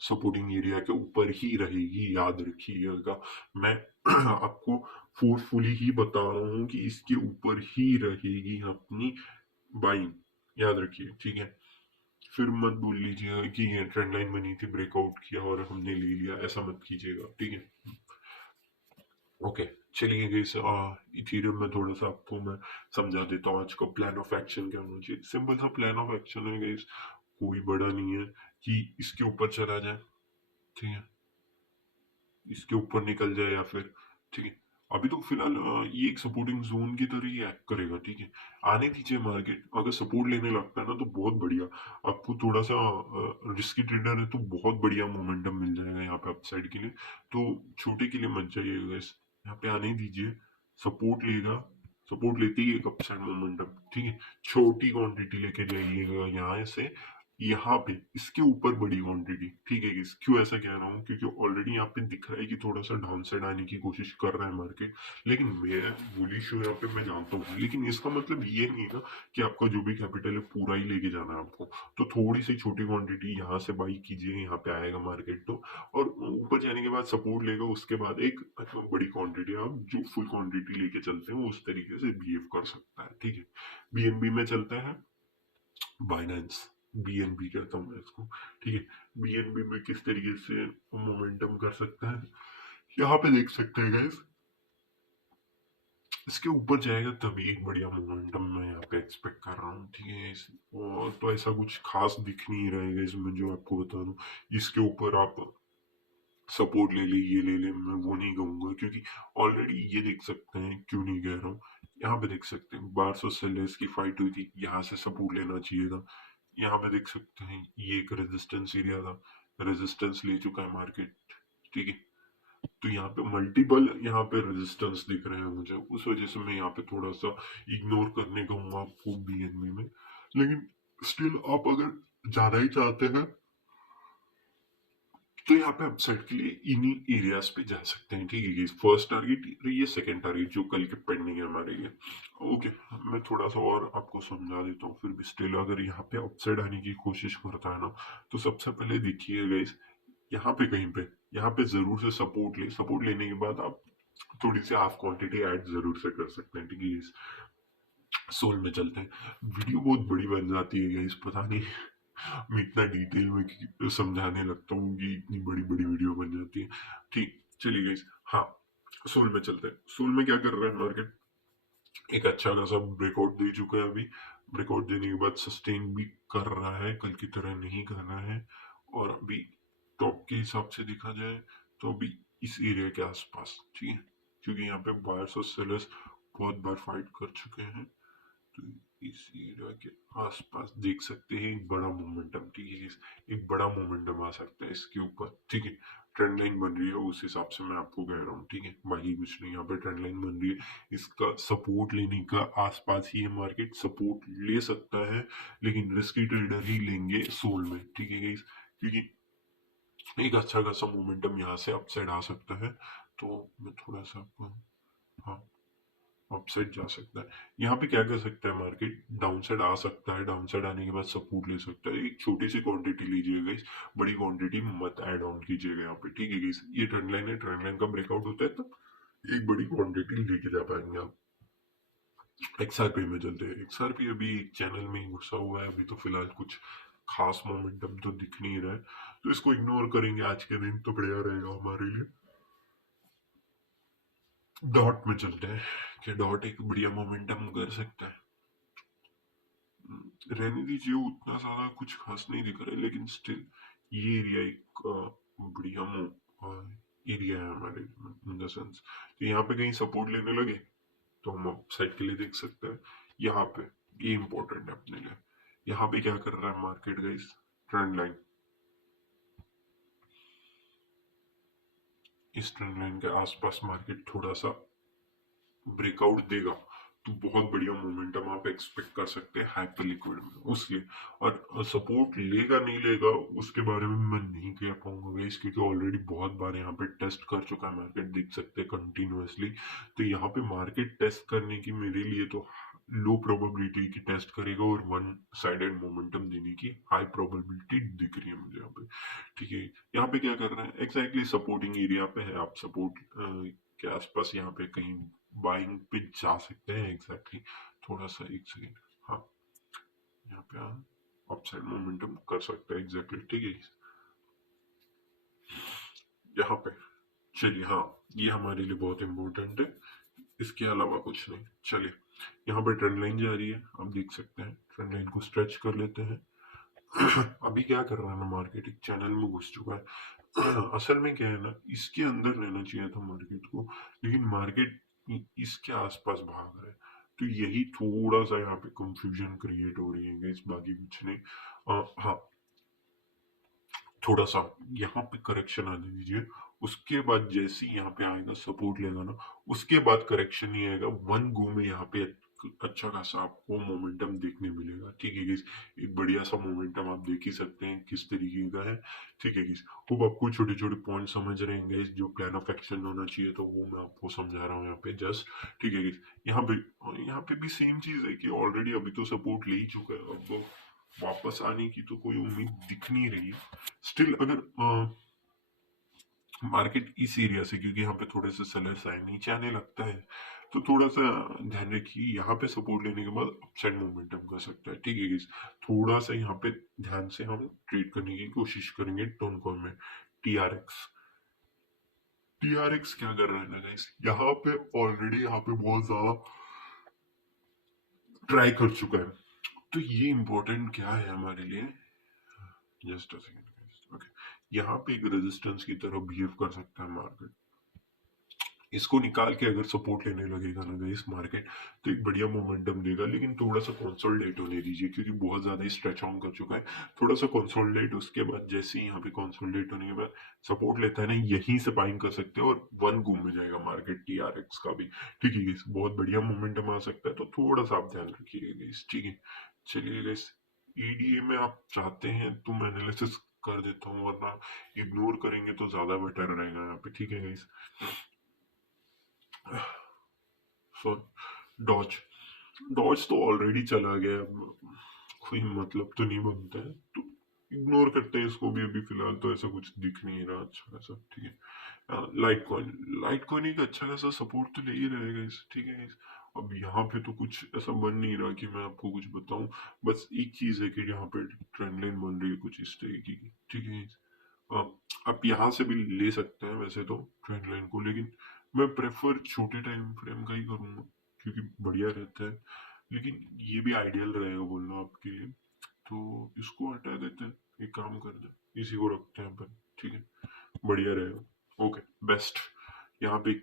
सपोर्टिंग एरिया के ऊपर ही रहेगी, याद रखिएगा। मैं आपको फोर्सफुली ही बता रहा हूँ कि इसके ऊपर ही रहेगी अपनी बाइंग, याद रखिए, ठीक है। फिर मत बोल लीजिएगा कि ये ट्रेंड लाइन बनी थी, ब्रेकआउट किया और हमने ले लिया, ऐसा मत कीजिएगा, ठीक है। ओके, चलिए गाइस, इथेरियम में थोड़ा सा आपको मैं समझा देता हूँ आज का प्लान ऑफ एक्शन क्या होना चाहिए। सिंपल सा प्लान ऑफ एक्शन है गाइस, कोई बड़ा नहीं है कि इसके ऊपर चला जाए, ठीक है, इसके ऊपर निकल जाए या फिर, ठीक है। अभी तो फिलहाल ये एक सपोर्टिंग जोन की तरह ही एक्ट करेगा, ठीक है। आने दीजिए, मार्केट अगर सपोर्ट लेने लगता है ना तो बहुत बढ़िया, आपको थोड़ा सा रिस्की ट्रेडर है तो बहुत बढ़िया मोमेंटम मिल जाएगा यहाँ पे अपसाइड के लिए, तो छोटे के लिए मत जाइएगा इस, यहाँ पे आने दीजिए, सपोर्ट लेगा, सपोर्ट लेते ही एक अपसाइड मोमेंटम, ठीक है। छोटी क्वांटिटी लेके जाइएगा यहाँ से, यहाँ पे इसके ऊपर बड़ी क्वांटिटी, ठीक है। क्यों ऐसा कह रहा हूँ, क्योंकि ऑलरेडी यहाँ पे दिख रहा है कि थोड़ा सा डाउन साइड आने की कोशिश कर रहा है मार्केट, लेकिन मैं बुलिश हूँ यहाँ पे, मैं जानता हूँ, लेकिन इसका मतलब ये नहीं है ना कि आपका जो भी कैपिटल है पूरा ही लेके जाना है आपको। तो थोड़ी सी छोटी क्वांटिटी यहाँ से बाई कीजिए, यहाँ पे आएगा मार्केट तो, और ऊपर जाने के बाद सपोर्ट लेगा, उसके बाद एक बड़ी क्वांटिटी, आप जो फुल क्वांटिटी लेके चलते हैं वो उस तरीके से बिहेव कर सकता है, ठीक है। BNB में चलता है, बाइनेंस, BNB कहता हूँ मैं इसको, ठीक है। BNB में किस तरीके से मोमेंटम कर सकता है, यहाँ पे देख सकते हैं गाइस, इसके ऊपर जाएगा तभी एक बढ़िया मोमेंटम मैं यहाँ पे एक्सपेक्ट कर रहा हूँ, ठीक है। और तो ऐसा कुछ खास दिख नहीं रहेगा इसमें जो आपको बता दूं, इसके ऊपर आप सपोर्ट ले ले, ये ले ले, मैं वो नहीं कहूंगा, क्योंकि ऑलरेडी ये देख सकते हैं, क्यों नहीं कह रहा हूँ, यहाँ पे देख सकते हैं बार्स और सेलर्स की फाइट हुई थी, यहाँ से सपोर्ट लेना चाहिए था। यहाँ पे देख सकते हैं ये एक रेजिस्टेंस एरिया था, रेजिस्टेंस ले चुका है मार्केट, ठीक है। तो यहाँ पे मल्टीपल यहाँ पे रेजिस्टेंस दिख रहे हैं मुझे, उस वजह से मैं यहाँ पे थोड़ा सा इग्नोर करने कहूंगा आपको BNB में। लेकिन स्टिल आप अगर ज्यादा ही चाहते हैं तो यहाँ पे अपसाइड के लिए इन्हीं एरियाज पे जा सकते हैं, ठीक है। फर्स्ट टारगेट ये, सेकंड टारगेट जो कल के पेंडिंग है हमारे लिए। ओके, मैं थोड़ा सा और आपको समझा देता हूँ। फिर भी स्टिल अगर यहाँ पे अपसाइड आने की कोशिश करता है ना, तो सबसे पहले देखिए गाइस, यहाँ पे कहीं पे, यहाँ पे जरूर से सपोर्ट ले। सपोर्ट लेने के बाद आप थोड़ी सी हाफ क्वांटिटी ऐड जरूर से कर सकते हैं, ठीक है। सोल में चलते हैं। वीडियो बहुत बड़ी बन जाती है गाइस, पता नहीं मैं इतना डिटेल में समझाने लगता हूँ कि इतनी बड़ी बड़ी वीडियो बन जाती है। ठीक, चलिए गाइस। हाँ, सोल में चलते हैं। सोल में क्या कर रहा है मार्केट? एक अच्छा खासा ब्रेकआउट दे चुका है अभी। ब्रेकआउट देने के बाद सस्टेन भी कर रहा है, कल की तरह नहीं कर रहा है। और अभी टॉप के हिसाब से देखा जाए तो अभी इस एरिया के आसपास, ठीक है, क्योंकि यहाँ पे बायर्स और सेलर्स बहुत बार फाइट कर चुके हैं। तो इस एरिया के आसपास देख सकते हैं एक बड़ा मोमेंटम, ठीक है, एक बड़ा मोमेंटम आ सकता है इसके ऊपर, ठीक है। ट्रेंड लाइन बन रही है, उस हिसाब से मैं आपको कह रहा हूँ, ठीक है, बाकी कुछ नहीं। यहाँ पे ट्रेंड लाइन बन रही है, इसका सपोर्ट लेने का आसपास ही है मार्केट। सपोर्ट ले सकता है, लेकिन रिस्की ट्रेडर ही लेंगे सोल में, ठीक है गाइस, क्योंकि एक अच्छा खासा मोमेंटम यहाँ से अपसाइड आ सकता है। तो मैं थोड़ा सा आपको, हाँ, अपसाइड जा सकता है। यहाँ पे क्या कर सकता है मार्केट? डाउनसाइड आ सकता है, डाउनसाइड आने के बाद सपोर्ट ले सकता है। एक छोटी सी क्वांटिटी लीजिएगा, इस बड़ी क्वांटिटी मत ऐड ऑन कीजिएगा यहाँ पे, ठीक है गाइस। ये ट्रेंड लाइन है, ट्रेंड लाइन का ब्रेकआउट होता है तब एक बड़ी क्वांटिटी लेके जा पाएंगे आप। एक्सआरपी में चलते हैं। एक्सआरपी अभी एक चैनल में ही घुसा हुआ है, अभी तो फिलहाल कुछ खास मोमेंटम तो दिख नहीं रहा है, तो इसको इग्नोर करेंगे आज के दिन, तो बढ़िया रहेगा हमारे लिए। डॉट में चलते हैं कि डॉट एक बढ़िया मोमेंटम कर सकता है। रहने दीजिए, उतना ज्यादा कुछ खास नहीं दिख रहा है, लेकिन स्टिल ये एरिया एक बढ़िया एरिया है हमारे, इन द सेंस। तो यहाँ पे कहीं सपोर्ट लेने लगे तो हम साइड के लिए देख सकते हैं। यहाँ पे ये इंपॉर्टेंट है अपने लिए। यहाँ पे क्या कर रहा है मार्केट गाइस? ट्रेंड लाइन, इस ट्रेंड लाइन के आसपास मार्केट थोड़ा सा ब्रेकआउट देगा तो बहुत बढ़िया मोमेंटम आप एक्सपेक्ट कर सकते हैं हाइपर लिक्विड में उसके। और सपोर्ट लेगा नहीं लेगा उसके बारे में मैं नहीं कह पाऊंगा गाइस, क्योंकि ऑलरेडी बहुत बार यहाँ पे टेस्ट कर चुका है मार्केट, देख सकते हैं कंटिन्यूअसली। तो यहाँ पे मार्केट टेस्ट करने की मेरे लिए तो लो प्रोबेबिलिटी की टेस्ट करेगा, और वन साइडेड मोमेंटम देने की हाई प्रोबेबिलिटी दिख रही है मुझे यहाँ पे, ठीक है। यहाँ पे क्या कर रहा है? एग्जैक्टली सपोर्टिंग एरिया पे है, आप सपोर्ट के आसपास यहाँ पे कहीं बाइंग पे जा सकते हैं। एग्जैक्टली थोड़ा सा, एक सेकेंड, हाँ, यहाँ पे हम अपसाइड मोमेंटम कर सकते हैं, एग्जैक्टली, ठीक है। यहाँ पे चलिए, हाँ, ये हमारे लिए बहुत इंपॉर्टेंट है, इसके अलावा कुछ नहीं। चलिए, यहाँ पे ट्रेंड लाइन जा रही है, आप देख सकते हैं। ट्रेंड लाइन को स्ट्रेच कर लेते हैं। अभी क्या कर रहा है ना मार्केट? एक चैनल में घुस चुका है। असल में क्या है ना, इसके अंदर रहना चाहिए था मार्केट को, लेकिन मार्केट इसके आसपास भाग रहा है। तो यही थोड़ा सा यहाँ पे कंफ्यूजन क्रिएट हो रही है इस, बाकी कुछ नहीं। हाँ, थोड़ा सा यहाँ पे करेक्शन आने दीजिए। उसके बाद जैसे ही यहाँ पे आएगा सपोर्ट लेगा ना, उसके बाद करेक्शन ही आएगा। वन गो में यहाँ पे अच्छा खासा आपको मोमेंटम देखने मिलेगा, ठीक है गाइस। एक बढ़िया सा मोमेंटम आप देख ही सकते हैं किस तरीके का है, ठीक है गाइस। होप आपको छोटे छोटे पॉइंट समझ रहे हैं गाइस, जो प्लान ऑफ एक्शन होना चाहिए तो वो मैं आपको समझा रहा हूँ यहाँ पे जस्ट, ठीक है गाइस। यहाँ पे भी सेम चीज है कि ऑलरेडी अभी तो सपोर्ट ले ही चुका है, अब वापस आने की तो कोई उम्मीद दिख नहीं रही है। स्टिल अगर मार्केट इस एरिया से, क्योंकि यहाँ पे थोड़े से सेलर्स आए, नीचे आने लगता है, तो थोड़ा सा ध्यान रखिए। यहाँ पे सपोर्ट लेने के बाद अपसाइड मोमेंटम कर सकता है, ठीक है गाइस। थोड़ा सा यहाँ पे ध्यान से हम ट्रेड करने की कोशिश करेंगे टोन कॉइन में। टीआरएक्स, टीआरएक्स क्या कर रहा है ना गाइस, यहाँ पे ऑलरेडी यहाँ पे बहुत ज्यादा ट्राई कर चुका है। तो ये इंपॉर्टेंट क्या है हमारे लिए? Just a second, okay. यहाँ पे एक रेजिस्टेंस की तरह बिहेव कर सकता है मार्केट। इसको निकाल के अगर सपोर्ट लेने लगेगा ना इस मार्केट, तो एक बढ़िया मोमेंटम देगा, लेकिन थोड़ा सा कंसोलिडेट होने दीजिए, क्योंकि बहुत ज्यादा स्ट्रेच ऑन कर चुका है। थोड़ा सा कंसोलिडेट, उसके बाद जैसे ही यहाँ पे कंसोलिडेट होने के बाद सपोर्ट लेता है ना, यहीं से बाइंग कर सकते हैं और वन घूम में जाएगा मार्केट टीआरएक्स का भी, ठीक है guys। बहुत बढ़िया मोमेंटम आ सकता है, तो थोड़ा सा आप ध्यान रखिएगा guys, ठीक है। चलिए guys, ईडीए में आप चाहते हैं तुम एनालिसिस कर देता हूँ, वरना इग्नोर करेंगे तो ज्यादा बेटर रहेगा यहाँ पे। ठीक है गाइस। सो डॉज, डॉज तो ऑलरेडी चला गया, कोई मतलब तो नहीं बनता है, तो इग्नोर करते हैं इसको भी। अभी फिलहाल तो ऐसा कुछ दिख नहीं रहा अच्छा खासा। ठीक है। लाइट कॉइन, लाइट कॉइन एक अच्छा खासा सपोर्ट तो ले ही रहेगा इस। ठीक है guys? अब यहाँ पे तो कुछ ऐसा बन नहीं रहा कि मैं आपको कुछ बताऊं। बस एक चीज है कि यहाँ पे ट्रेंड लाइन बन रही है कुछ इस तरीके की। ठीक है guys? आप यहाँ से भी ले सकते हैं वैसे तो ट्रेंड लाइन को, लेकिन मैं प्रेफर छोटे टाइम फ्रेम का ही करूंगा क्योंकि बढ़िया रहता है। लेकिन ये भी आइडियल रहेगा बोलना आपके लिए, तो इसको हटा देते हैं, एक काम करते हैं इसी को रखते हैं अपन। ठीक है, बढ़िया रहेगा। Okay, best. यहाँ पे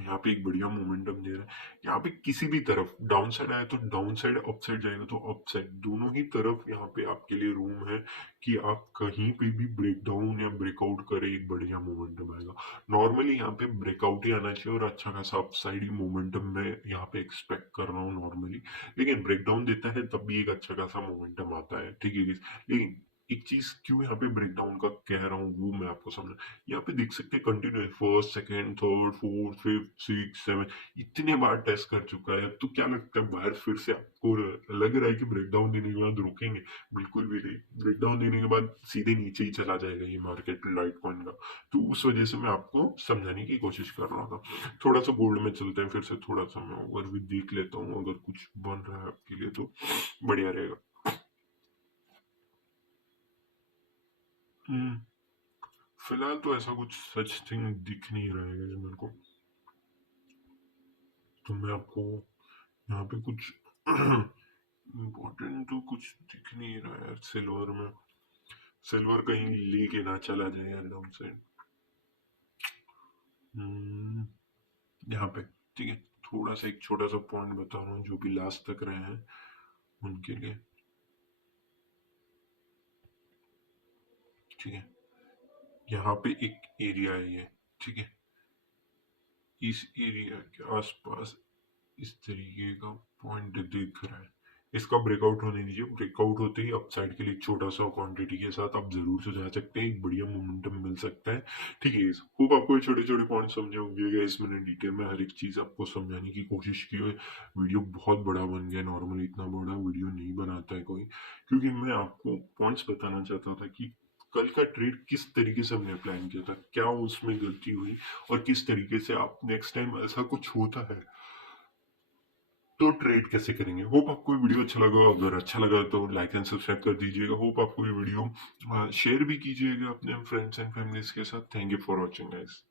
यहाँ पे एक बढ़िया मोमेंटम दे रहा है। यहाँ पे किसी भी तरफ डाउन साइड आया तो डाउन साइड, अप साइड जाएगा तो अप साइड, दोनों ही तरफ यहाँ पे आपके लिए रूम है कि आप कहीं पे भी ब्रेक डाउन या ब्रेकआउट करें, एक बढ़िया मोमेंटम आएगा। नॉर्मली यहाँ पे ब्रेकआउट ही आना चाहिए और अच्छा खासा अप साइड ही मोमेंटम मैं यहाँ पे एक्सपेक्ट कर रहा हूँ नॉर्मली। लेकिन ब्रेक डाउन देता है तब भी एक अच्छा खासा मोमेंटम आता है। ठीक है guys? लेकिन एक चीज क्यों यहाँ पे ब्रेक डाउन का कह रहा हूँ वो मैं आपको समझ। यहाँ पे देख सकते हैं continuous first second third fourth fifth six seven, इतने बार टेस्ट कर चुका है। अब तो क्या लगता है बाहर फिर से आपको लग रहा है कि ब्रेक डाउन देने के बाद रुकेंगे? बिल्कुल भी नहीं, ब्रेक डाउन देने के बाद सीधे नीचे ही चला जाएगा ये मार्केट लाइट कॉइन का। तो उस वजह से मैं आपको समझाने की कोशिश कर रहा था। थोड़ा सा गोल्ड में चलते हैं फिर से, थोड़ा सा मैं ओवर भी देख लेता हूँ, अगर कुछ बन रहा है आपके लिए तो बढ़िया रहेगा। हम्म, फिलहाल तो ऐसा कुछ सच थिंग दिख नहीं रहा है मेरे को, तो मैं आपको यहाँ पे कुछ इम्पोर्टेंट तो कुछ दिख नहीं रहा है यार सिल्वर में। सिल्वर कहीं लेके ना चला जाए यार डाउन साइड। यहाँ पे ठीक है, थोड़ा सा एक छोटा सा पॉइंट बता रहा हूँ जो भी लास्ट तक रहे हैं उनके लिए। ठीक है, यहाँ पे एक एरिया है ये। ठीक है, इस एरिया के आसपास इस तरीके का पॉइंट दिख रहा है। इसका ब्रेकआउट होने दीजिए, ब्रेकआउट होते ही अपसाइड के लिए एक छोटा सा क्वांटिटी के साथ आप जरूर से जा सकते हैं, एक बढ़िया मोमेंटम मिल सकता है। ठीक है guys? होप आपको ये छोटे छोटे पॉइंट समझे होंगे गाइस। मैंने डिटेल में हर एक चीज आपको समझाने की कोशिश की है। वीडियो बहुत बड़ा बन गया, नॉर्मली इतना बड़ा वीडियो नहीं बनाता है कोई, क्योंकि मैं आपको पॉइंट्स बताना चाहता था कि कल का ट्रेड किस तरीके से हमने प्लान किया था, क्या उसमें गलती हुई, और किस तरीके से आप नेक्स्ट टाइम ऐसा कुछ होता है तो ट्रेड कैसे करेंगे। होप आपको ये वीडियो अच्छा लगा, अगर अच्छा लगा तो लाइक एंड सब्सक्राइब कर दीजिएगा। होप आपको ये वीडियो शेयर भी कीजिएगा अपने फ्रेंड्स एंड फैमिलीज के साथ। Thank you for watching guys.